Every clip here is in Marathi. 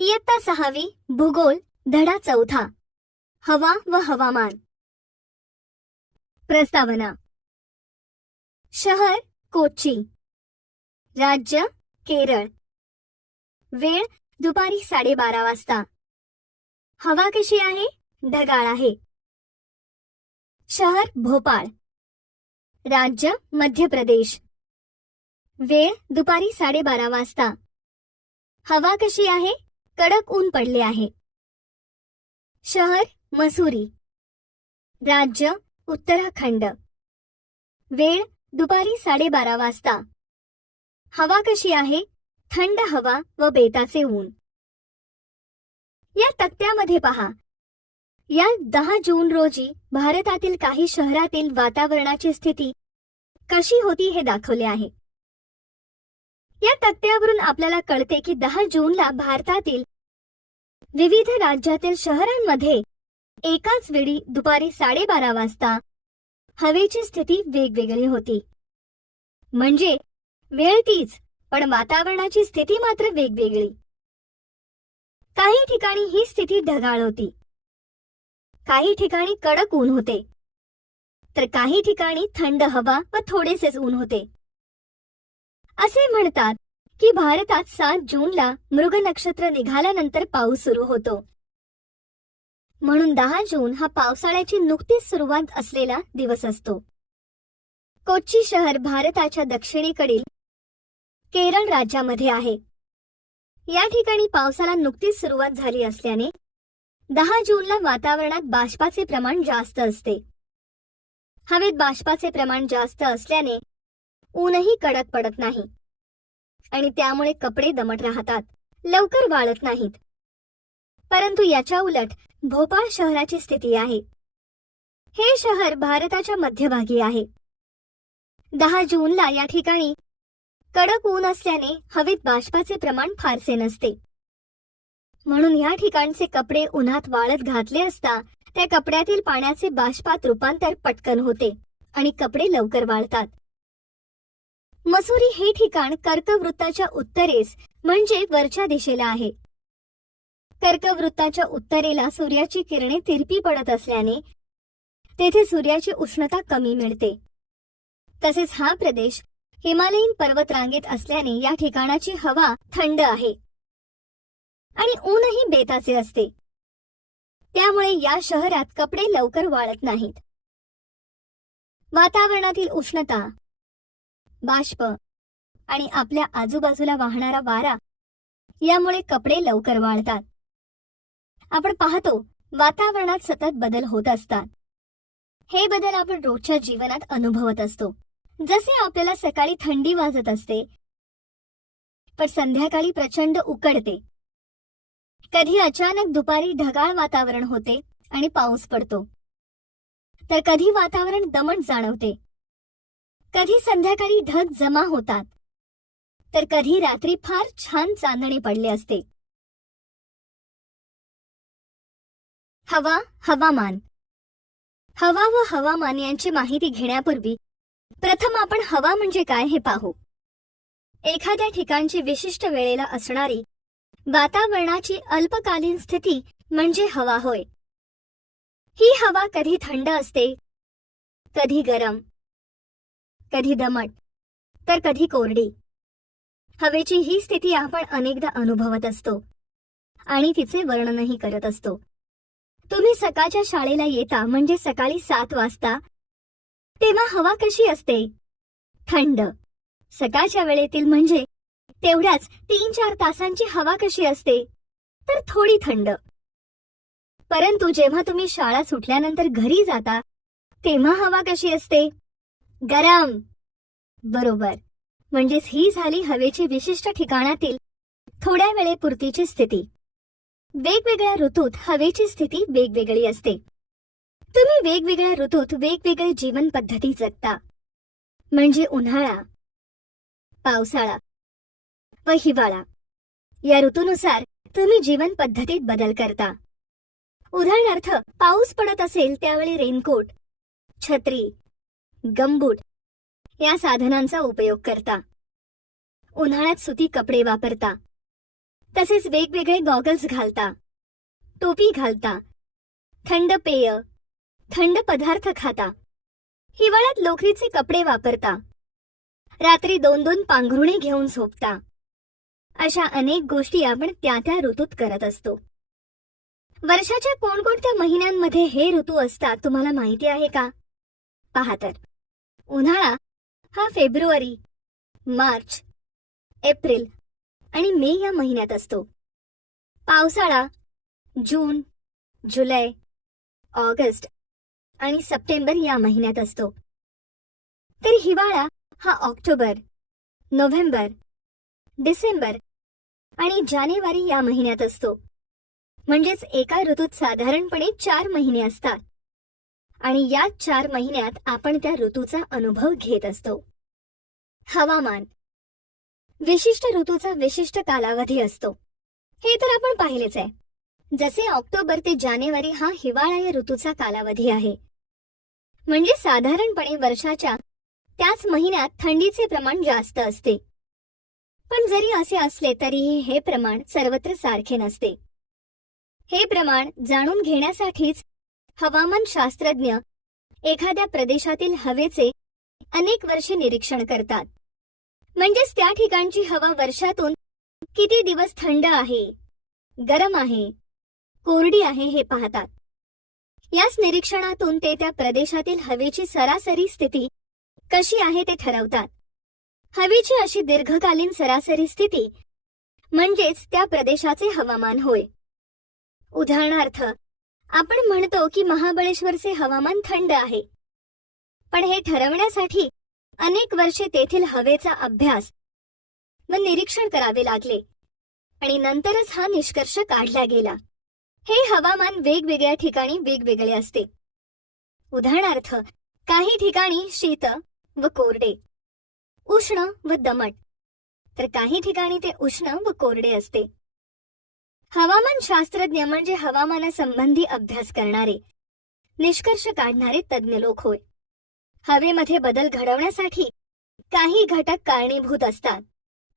इयत्ता 6वी भूगोल धडा 4 हवा व हवामान। प्रस्तावना। शहर कोच्ची, राज्य केरळ, वेळ दुपारी 12:30 वाजता। हवा कशी आहे? ढगाळ आहे। शहर भोपाळ, राज्य मध्य प्रदेश, वेळ दुपारी 12:30 वाजता। हवा कशी आहे? कडक ऊन पडले आहे। शहर मसुरी, राज्य उत्तराखंड, वेळ दुपारी 12:30 वाजता। हवा कशी आहे? थंड हवा व बेताचे ऊन। या तक्त्यामध्ये पहा, या 10 जून रोजी भारतातील काही शहरातील वातावरणाची स्थिती कशी होती हे दाखवले आहे। या तक्त्यावरून आपल्याला कळते की 10 जूनला भारतातील विविध राज्यातील शहरांमध्ये एकाच वेळी दुपारी 12:30 वाजता हवेची स्थिती वेगवेगळी होती। म्हणजे वेळ तीच, पण वातावरणाची स्थिती मात्र वेगवेगळी। काही ठिकाणी ही स्थिती ढगाळ होती, काही ठिकाणी कडक ऊन होते, तर काही ठिकाणी थंड हवा व थोडेसेच ऊन होते। असे म्हणतात की भारतात 7 जूनला मृग नक्षत्र निघाल्यानंतर पाऊस सुरू होतो, म्हणून 10 जून हा पावसाळ्याची नुकतीच सुरुवात असलेला दिवस असतो। कोच्ची शहर भारताच्या दक्षिणेकडील केरळ राज्यामध्ये आहे। या ठिकाणी पावसाला नुकतीच सुरुवात झाली असल्याने 10 जूनला वातावरणात बाष्पाचे प्रमाण जास्त असते। हवेत बाष्पाचे प्रमाण जास्त असल्याने ऊनही कडक पडत नाही आणि त्यामुळे कपडे दमट राहतात, लवकर वाळत नाहीत। परंतु याच्या उलट भोपाळ शहराची स्थिती आहे। हे शहर भारताच्या मध्यभागी आहे। 10 जूनला या ठिकाणी कडक ऊन असल्याने हवेत बाष्पाचे प्रमाण फारसे नसते, म्हणून या ठिकाणचे कपडे उन्हात वाळत घातले असता त्या कपड्यातील पाण्याचे बाष्पात रूपांतर पटकन होते आणि कपडे लवकर वाळतात। मसुरी हे ठिकाण कर्कवृत्ताच्या उत्तरेस म्हणजे वरच्या दिशेला आहे। कर्कवृत्ताच्या उत्तरेला सूर्याची किरणे तिरपी पडत असल्याने तेथे सूर्याची उष्णता कमी मिळते। तसेच हा प्रदेश हिमालयीन पर्वतरांगेत असल्याने या ठिकाणाची हवा थंड आहे आणि ऊनही बेताचे असते। त्यामुळे या शहरात कपडे लवकर वाळत नाहीत। वातावरणातील उष्णता, बाष्प आणि आपल्या आजूबाजूला वाहणारा वारा यामुळे कपडे लवकर वाळतात। आपण पाहतो वातावरणात सतत बदल होत असतात। हे बदल आपण रोजच्या जीवनात अनुभवत असतो। जसे आपल्याला सकाळी थंडी वाजत असते, पण संध्याकाळी प्रचंड उकडते। कधी अचानक दुपारी ढगाळ वातावरण होते आणि पाऊस पडतो, तर कधी वातावरण दमट जाणवते। कधी संध्याकाळी ढग जमा होतात, तर कधी रात्री फार छान चांदणे पडले असते। हवा, हवामान। हवा व हवामान यांची माहिती घेण्यापूर्वी प्रथम आपण हवा म्हणजे काय हे पाहू। एखाद्या ठिकाणची विशिष्ट वेळेला असणारी वातावरणाची अल्पकालीन स्थिती म्हणजे हवा होय। ही हवा कधी थंड असते, कधी गरम, कधी दमट, तर कधी कोरडी। हवेची ही स्थिती आपण अनेकदा अनुभवत असतो आणि तिचे वर्णनही करत असतो। तुम्ही सकाळच्या शाळेला येता म्हणजे सकाळी 7 वाजता, तेव्हा हवा कशी असते? थंड। सकाळच्या वेळेतील म्हणजे तेवढ्याच 3-4 तासांची हवा कशी असते? तर थोडी थंड। परंतु जेव्हा तुम्ही शाळा सुटल्यानंतर घरी जाता तेव्हा हवा कशी असते? गरम। बरोबर, म्हणजेच ही झाली हवेची विशिष्ट ठिकाणातील थोड्या वेळेपुरतीची स्थिती। वेगवेगळ्या ऋतूत हवेची स्थिती वेगवेगळी असते। तुम्ही वेगवेगळ्या ऋतूत वेगवेगळे जीवन पद्धती जगता, म्हणजे उन्हाळा, पावसाळा व हिवाळा। या ऋतूनुसार तुम्ही जीवन पद्धतीत बदल करता। उदाहरणार्थ, पाऊस पडत असेल त्यावेळी रेनकोट, छत्री, गमबूट या साधनांचा उपयोग करता। उन्हाळ्यात सुती कपडे वापरता, तसेच वेगवेगळे गॉगल्स घालता, टोपी घालता, थंड पेय, थंड पदार्थ खाता, हिवाळ्यात लोकरीचे कपडे वापरता, रात्री 2-2 पांघरुणे घेऊन झोपता. अशा अनेक गोष्टी आपण त्या त्या ऋतूत करत असतो. वर्षाच्या कोणकोणत्या महिन्यांमध्ये हे ऋतू असतात तुम्हाला माहिती आहे का? पहा तर, उन्हाळा हा फेब्रुवारी, मार्च, एप्रिल आणि मे या महिन्यात असतो. पावसाळा जून, जुलै, ऑगस्ट आणि सप्टेंबर या महिन्यात असतो. तर हिवाळा हा ऑक्टोबर, नोव्हेंबर, डिसेंबर आणि जानेवारी या महिन्यात असतो. म्हणजेच एका ऋतूत साधारणपणे 4 महिने असतात आणि या 4 महिन्यात आपण त्या ऋतूचा अनुभव घेत असतो. हवामान. विशिष्ट ऋतूचा विशिष्ट कालावधी असतो, हे तर आपण पाहिलेच आहे. जसे ऑक्टोबर ते जानेवारी हा हिवाळा या ऋतूचा कालावधी आहे. म्हणजे साधारणपणे वर्षाच्या त्याच महिन्यात थंडीचे प्रमाण जास्त असते. पण जरी असे असले तरीही हे प्रमाण सर्वत्र सारखे नसते. हे प्रमाण जाणून घेण्यासाठीच हवामान शास्त्रज्ञ एखाद्या प्रदेशातील हवेचे अनेक वर्षे निरीक्षण करतात. म्हणजेच त्या ठिकाणची हवा वर्षातून किती दिवस थंड आहे, गरम आहे, कोरडी आहे हे पाहतात. याच निरीक्षणातून ते त्या प्रदेशातील हवेची सरासरी स्थिती कशी आहे ते ठरवतात. हवेची अशी दीर्घकालीन सरासरी स्थिती म्हणजेच त्या प्रदेशाचे हवामान होय. उदाहरणार्थ, आपण म्हणतो की महाबळेश्वरचे हवामान थंड आहे, पण हे ठरवण्यासाठी अनेक वर्षे तेथील हवेचा अभ्यास व निरीक्षण करावे लागले आणि नंतरच हा निष्कर्ष काढला गेला. हे हवामान वेगवेगळ्या ठिकाणी वेगवेगळे असते. उदाहरणार्थ, काही ठिकाणी शीत व कोरडे, उष्ण व दमट, तर काही ठिकाणी ते उष्ण व कोरडे असते. हवामान शास्त्रज्ञ म्हणजे हवामानासंबंधी अभ्यास करणारे, निष्कर्ष काढणारे तज्ज्ञ लोक होय. हवेमध्ये बदल घडवण्यासाठी काही घटक कारणीभूत असतात.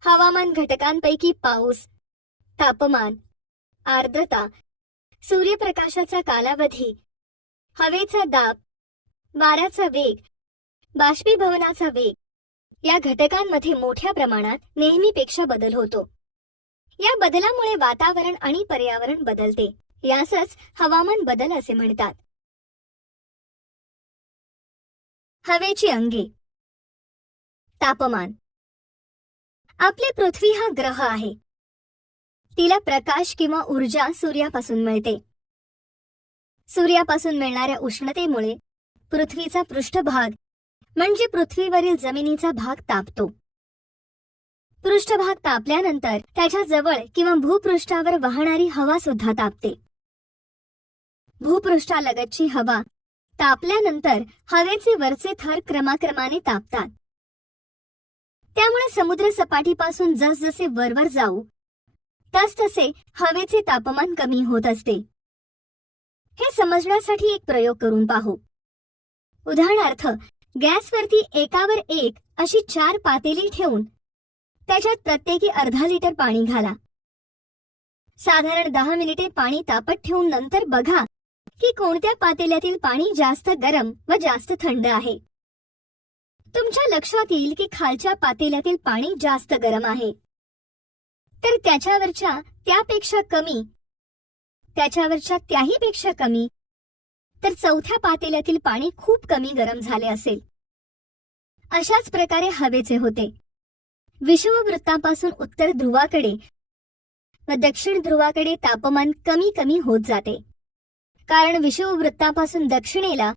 हवामान घटकांपैकी पाऊस, तापमान, आर्द्रता, सूर्यप्रकाशाचा कालावधी, हवेचा दाब, वाऱ्याचा वेग, बाष्पीभवनाचा वेग या घटकांमध्ये मोठ्या प्रमाणात नेहमीपेक्षा बदल होतो. या बदलामुळे वातावरण आणि पर्यावरण बदलते. यासच हवामान बदल असे म्हणतात. हवेची अंगे. तापमान. आपली पृथ्वी हा ग्रह आहे. तिला प्रकाश किंवा ऊर्जा सूर्यापासून मिळते. सूर्यापासून मिळणाऱ्या उष्णतेमुळे पृथ्वीचा पृष्ठभाग म्हणजे पृथ्वीवरील जमिनीचा भाग तापतो. पृष्ठभाग तापल्यानंतर त्याच्या जवळ किंवा भूपृष्ठावर वाहणारी हवा सुद्धा तापते. भूपृष्ठालगतची हवा तापल्यानंतर हवेचे वरचे थर क्रमाक्रमाने तापतात. त्यामुळे समुद्र सपाटीपासून जसजसे वरवर जाऊ तसतसे हवेचे तापमान कमी होत असते. हे समजण्यासाठी एक प्रयोग करून पाहू. उदाहरणार्थ, गॅसवरती एकावर एक अशी 4 पातेली ठेवून त्याच्यात प्रत्येकी अर्धा लिटर पाणी घाला. साधारण 10 मिनिटे पाणी तापत ठेवून नंतर बघा की कोणत्या पातेल्यातील पाणी जास्त गरम व जास्त थंड आहे. तुमच्या लक्षात येईल की खालच्या पातेल्यातील पाणी जास्त गरम आहे, तर त्याच्यावरच्या त्यापेक्षा कमी, त्याच्यावरच्या त्याहीपेक्षा कमी, तर चौथ्या पातेल्यातील पाणी खूप कमी गरम झाले असेल. अशाच प्रकारे हवेचे होते. विषुववृत्तापासून उत्तर ध्रुवाकडे व दक्षिण ध्रुवाकडे तापमान कमी कमी होत जाते, कारण विषुववृत्तापासून दक्षिणेला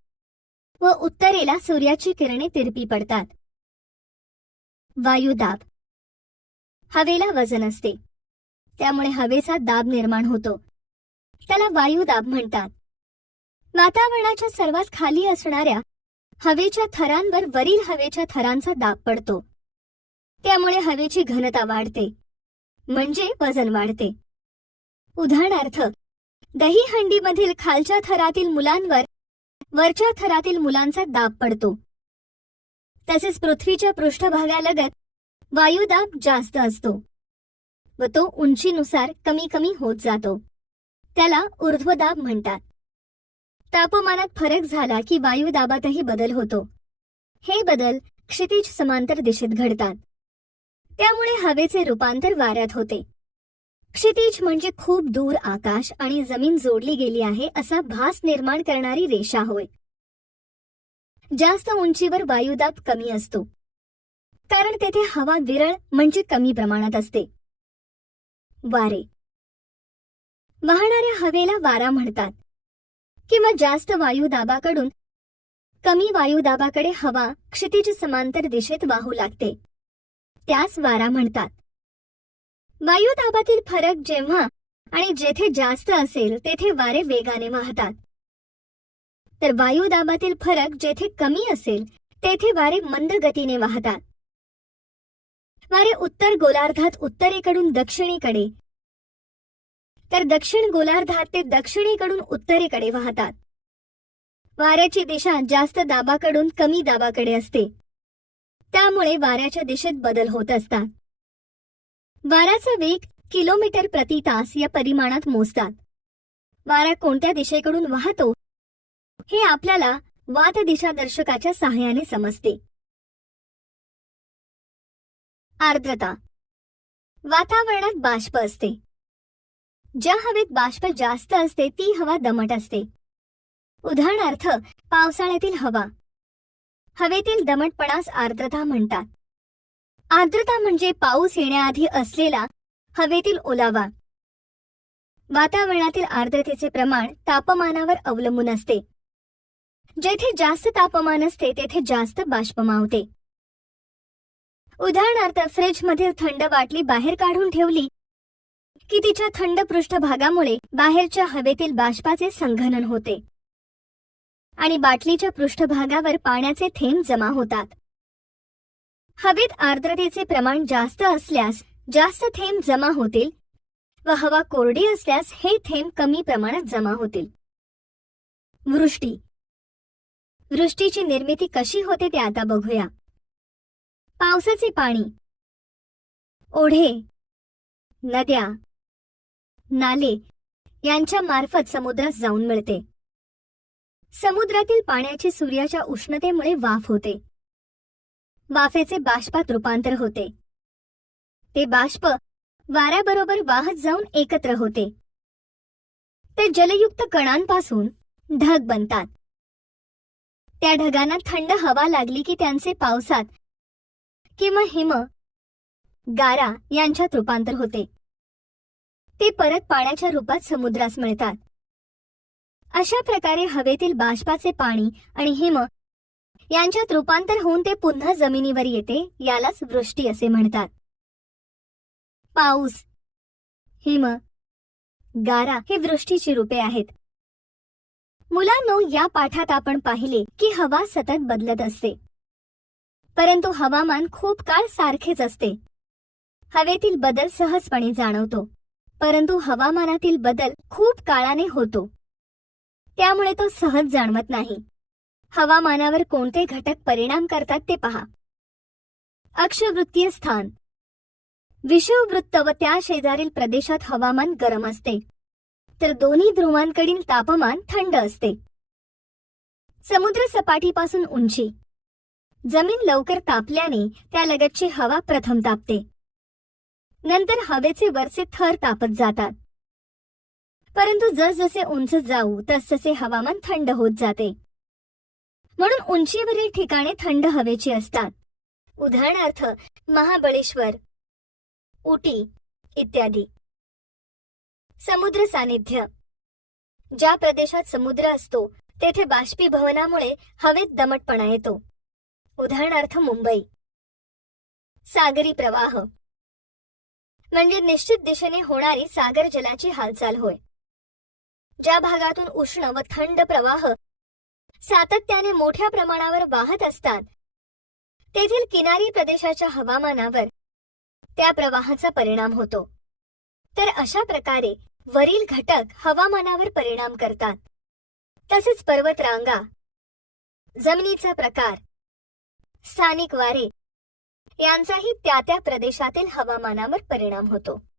व उत्तरेला सूर्याची किरणे तिरपी पडतात. वायुदाब. हवेला वजन असते, त्यामुळे हवेचा दाब निर्माण होतो. त्याला वायुदाब म्हणतात. वातावरणाच्या सर्वात खाली असणाऱ्या हवेच्या थरांवर वरील हवेच्या थरांचा दाब पडतो. त्यामुळे हवेची घनता वाढते, म्हणजे वजन वाढते. उदाहरणार्थ, दहीहंडीमधील खालच्या थरातील मुलांवर वरच्या थरातील मुलांचा दाब पडतो. तसेच पृथ्वीच्या पृष्ठभागालगत वायुदाब जास्त असतो. व तो उंचीनुसार कमी कमी होत जातो. त्याला ऊर्ध्वदाब म्हणतात. तापमानात फरक झाला की वायुदाबातही बदल होतो. हे बदल क्षितिज समांतर दिशेत घडतात. त्यामुळे हवेचे रूपांतर वाऱ्यात होते. क्षितिज म्हणजे खूप दूर आकाश आणि जमीन जोडली गेली आहे असा भास निर्माण करणारी रेषा होय. जास्त उंचीवर वायुदाब कमी असतो, कारण तेथे हवा विरळ म्हणजे कमी प्रमाणात असते. वारे. वाहणाऱ्या हवेला वारा म्हणतात, किंवा जास्त वायुदाबाकडून कमी वायुदाबाकडे हवा क्षितिज समांतर दिशेत वाहू लागते, त्यास वारा म्हणतात. वायुदाबातील फरक जेव्हा आणि जेथे जास्त असेल तेथे वारे वेगाने वाहतात, तर वायुदाबातील फरक जेथे कमी असेल तेथे वारे मंद गतीने वाहतात. वारे उत्तर गोलार्धात उत्तरेकडून दक्षिणेकडे, तर दक्षिण गोलार्धात ते दक्षिणेकडून उत्तरेकडे वाहतात. वाऱ्याची दिशा जास्त दाबाकडून कमी दाबाकडे असते, त्यामुळे वाऱ्याच्या दिशेत बदल होत असतात. वाऱ्याचा वेग किलोमीटर प्रति तास या परिमाणात मोजतात. वारा कोणत्या दिशेकडून वाहतो हे आपल्याला वात दिशादर्शकाच्या सहाय्याने समजते. आर्द्रता. वातावरणात बाष्प असते. ज्या हवेत बाष्प जास्त असते ती हवा दमट असते. उदाहरणार्थ पावसाळ्यातील हवा. हवेतील दमटपणास आर्द्रता म्हणतात. आर्द्रता म्हणजे पाऊस येण्याआधी असलेला हवेतील ओलावा. वातावरणातील आर्द्रतेचे प्रमाण तापमानावर अवलंबून असते. जेथे जास्त तापमान असते तेथे जास्त बाष्प मावते. उदाहरणार्थ फ्रीजमधील थंड बाटली बाहेर काढून ठेवली की तिच्या थंड पृष्ठभागामुळे बाहेरच्या हवेतील बाष्पाचे संघनन होते आणि बाटलीच्या पृष्ठभागावर पाण्याचे थेंब जमा होतात. हवेत आर्द्रतेचे प्रमाण जास्त असल्यास जास्त थेंब जमा होतील व हवा कोरडी असल्यास हे थेंब कमी प्रमाणात जमा होतील. वृष्टी. वृष्टीची निर्मिती कशी होते ते आता बघूया. पावसाचे पाणी ओढे, नद्या, नाले यांच्या मार्फत समुद्रात जाऊन मिळते. समुद्रातील पाण्याची सूर्याच्या उष्णतेमुळे वाफ होते. वाफेचे बाष्पात रूपांतर होते. ते बाष्प वाऱ्याबरोबर वाहत जाऊन एकत्र होते. ते जलयुक्त कणांपासून ढग बनतात. त्या ढगांना थंड हवा लागली की त्यांचे पावसात किंवा हिम, गारा यांच्यात रूपांतर होते. ते परत पाण्याच्या रूपात समुद्रास मिळतात. अशा प्रकारे हवेतील बाष्पाचे पाणी आणि हिम यांच्यात रूपांतर होऊन ते पुन्हा जमिनीवर येते. यालाच वृष्टी असे म्हणतात. पाऊस, हिम, गारा हे वृष्टीची रूपे आहेत. मुलांनो, या पाठात आपण पाहिले की हवा सतत बदलत असते, परंतु हवामान खूप काळ सारखेच असते. हवेतील बदल सहजपणे जाणवतो, परंतु हवामानातील बदल खूप काळाने होतो, त्यामुळे तो सहज जाणवत नाही. हवामानावर कोणते घटक परिणाम करतात ते पहा. अक्षवृत्तीय स्थान. विषुववृत्त व त्या शेजारील प्रदेशात हवामान गरम असते, तर दोन्ही ध्रुवांकडील तापमान थंड असते. समुद्र सपाटीपासून उंची. जमीन लवकर तापल्याने त्या लगतची हवा प्रथम तापते, नंतर हवेचे वरचे थर तापत जातात. परंतु जसजसे उंच जाऊ तसतसे हवामान थंड होत जाते. म्हणून उंचीवरील ठिकाणे थंड हवेची असतात. उदाहरणार्थ महाबळेश्वर, उटी इत्यादी. समुद्र सानिध्य. ज्या प्रदेशात समुद्र असतो तेथे बाष्पीभवनामुळे हवेत दमटपणा येतो. उदाहरणार्थ मुंबई. सागरी प्रवाह म्हणजे निश्चित दिशेने होणारी सागर जलाची हालचाल होय. ज्या भागातून उष्ण व थंड प्रवाह सातत्याने मोठ्या प्रमाणावर वाहत असतात तेथील किनारी प्रदेशाच्या हवामानावर त्या प्रवाहाचा परिणाम होतो. तर अशा प्रकारे वरील घटक हवामानावर परिणाम करतात. तसेच पर्वतरांगा, जमिनीचा प्रकार, स्थानिक वारे यांचाही त्या त्या प्रदेशातील हवामानावर परिणाम होतो.